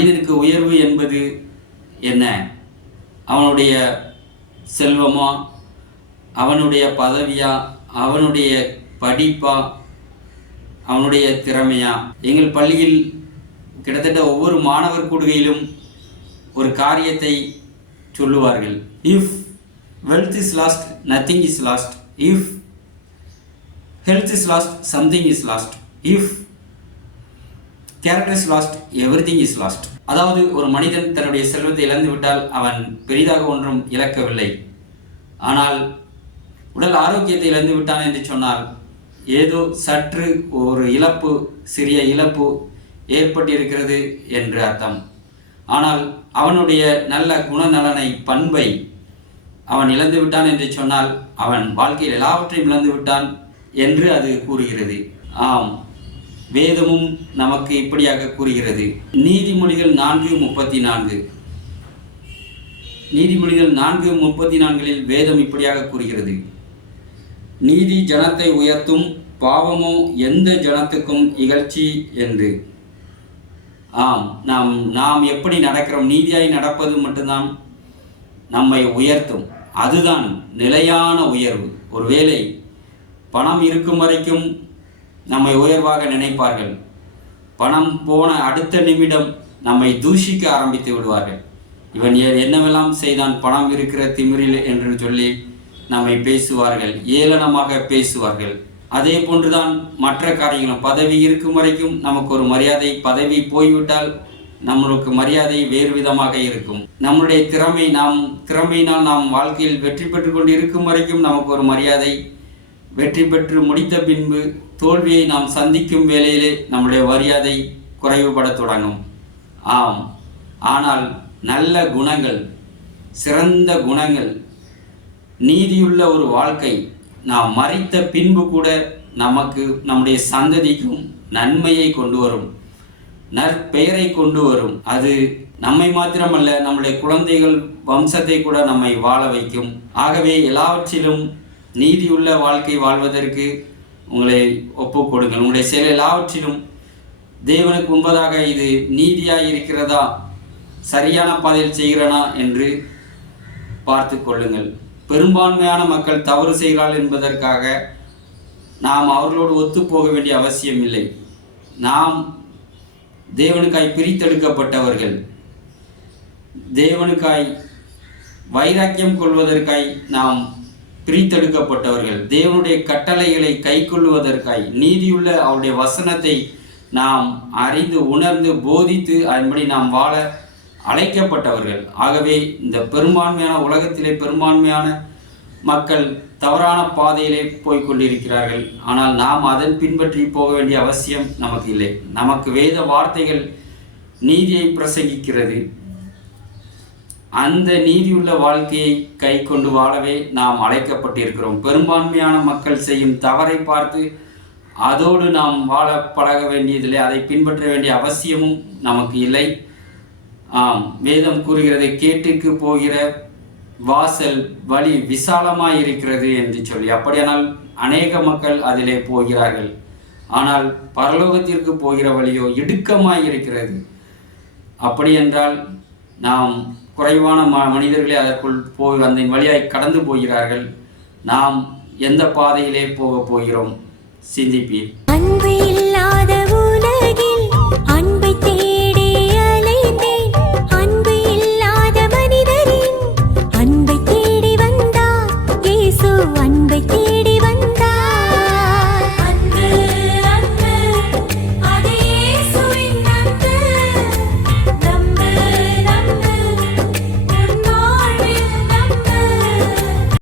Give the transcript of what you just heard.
மனிதனுக்கு உயர்வு என்பது என்ன? அவனுடைய செல்வமா? அவனுடைய பதவியா? அவனுடைய படிப்பா? அவனுடைய திறமையா? எங்கள் பள்ளியில் கிட்டத்தட்ட ஒவ்வொரு மாணவர் கூடுகையிலும் ஒரு காரியத்தை சொல்லுவார்கள். If wealth is lost nothing is lost if health is lost something is lost if character is lost everything is lost அதாவது ஒரு மனிதன் தன்னுடைய செல்வத்தை இழந்து விட்டால் அவன் பெரிதாக ஒன்றும் இழக்கவில்லை. ஆனால் உடல் ஆரோக்கியத்தை இழந்து விட்டான் என்று சொன்னால் ஏதோ சற்று ஒரு இழப்பு சிறிய இழப்பு ஏற்பட்டிருக்கிறது என்று அர்த்தம். ஆனால் அவனுடைய நல்ல குணநலனை பண்பை அவன் இழந்து விட்டான் என்று சொன்னால் அவன் வாழ்க்கையில் எல்லாவற்றையும் இழந்து விட்டான் என்று அது கூறுகிறது. ஆம். வேதமும் நமக்கு இப்படியாக கூறுகிறது. நீதிமொழிகள் நான்கு முப்பத்தி நான்கு நீதிமொழிகள் நான்கு முப்பத்தி நான்கில் வேதம் இப்படியாக கூறுகிறது. நீதி ஜனத்தை உயர்த்தும் பாவமோ எந்த ஜனத்துக்கும் இகழ்ச்சி என்று. ஆம் நாம் நாம் எப்படி நடக்கிறோம்? நீதியாய் நடப்பது மட்டும்தான் நம்மை உயர்த்தும். அதுதான் நிலையான உயர்வு. ஒருவேளை பணம் இருக்கும் வரைக்கும் நம்மை உயர்வாக நினைப்பார்கள். பணம் போன அடுத்த நிமிடம் நம்மை தூஷிக்க ஆரம்பித்து விடுவார்கள். இவன் ஏ- என்னவெல்லாம் செய்தான் பணம் இருக்கிற திமிரில் என்று சொல்லி நம்மை பேசுவார்கள் ஏளனமாக பேசுவார்கள். அதே போன்றுதான் மற்ற காரியங்களும். பதவி இருக்கும் வரைக்கும் நமக்கு ஒரு மரியாதை பதவி போய்விட்டால் நம்மளுக்கு மரியாதை வேறு விதமாக இருக்கும். நம்முடைய திறமை நாம் திறமையினால் நாம் வாழ்க்கையில் வெற்றி பெற்று கொண்டு இருக்கும் வரைக்கும் நமக்கு ஒரு மரியாதை வெற்றி பெற்று முடித்த பின்பு தோல்வியை நாம் சந்திக்கும் வேளையிலே நம்முடைய மரியாதை குறைவுபடத் தொடங்கும். ஆம் ஆனால் நல்ல குணங்கள் சிறந்த குணங்கள் நீதியுள்ள ஒரு வாழ்க்கை நாம் மறித்த பின்பு கூட நமக்கு நம்முடைய சந்ததிக்கும் நன்மையை கொண்டு வரும். நற்பெயரை கொண்டு வரும். அது நம்மை மாத்திரமல்ல நம்முடைய குழந்தைகள் வம்சத்தை கூட நம்மை வாழ வைக்கும். ஆகவே எல்லாவற்றிலும் நீதியுள்ள வாழ்க்கை வாழ்வதற்கு உங்களை ஒப்புக் கொடுங்கள். உங்களுடைய செயல் எல்லாவற்றிலும் தேவனுக்கு முன்பதாக இது நீதியாக இருக்கிறதா? சரியான பாதையில் செய்கிறனா என்று பார்த்து கொள்ளுங்கள். பெரும்பான்மையான மக்கள் தவறு செய்கிறாள் என்பதற்காக நாம் அவர்களோடு ஒத்து போக வேண்டிய அவசியம் இல்லை. நாம் தேவனுக்காய் பிரித்தெடுக்கப்பட்டவர்கள். தேவனுக்காய் வைராக்கியம் கொள்வதற்காய் நாம் பிரித்தெடுக்கப்பட்டவர்கள். தேவனுடைய கட்டளைகளை கைக்கொள்வதற்காய் நீதியுள்ள அவருடைய வசனத்தை நாம் அறிந்து உணர்ந்து போதித்து அதன்படி நாம் வாழ அழைக்கப்பட்டவர்கள். ஆகவே இந்த பெரும்பான்மையான உலகத்திலே பெரும்பான்மையான மக்கள் தவறான பாதையிலே போய்க் கொண்டிருக்கிறார்கள். ஆனால் நாம் அதன் பின்பற்றி போக வேண்டிய அவசியம் நமக்கு இல்லை. நமக்கு வேத வார்த்தைகள் நீதியை பிரசங்கிக்கிறது. அந்த நீதியுள்ள வாழ்க்கையை கை கொண்டு வாழவே நாம் அழைக்கப்பட்டிருக்கிறோம். பெரும்பான்மையான மக்கள் செய்யும் தவறை பார்த்து அதோடு நாம் வாழ பழக வேண்டியதில்லை. அதை பின்பற்ற வேண்டிய அவசியமும் நமக்கு இல்லை. ஆம் வேதம் கூறுகிறதை கேட்டுக்கு போகிற வாசல் வழி விசாலமாக இருக்கிறது என்று சொல்லி. அப்படியானால் அநேக மக்கள் அதிலே போகிறார்கள். ஆனால் பரலோகத்திற்கு போகிற வழியோ இடுக்கமாக இருக்கிறது. அப்படி என்றால் நாம் குறைவான ம மனிதர்களே அதற்குள் போய் அந்த வழியாய் கடந்து போகிறார்கள். நாம் எந்த பாதையிலே போக போகிறோம்? சிந்திப்பீர்.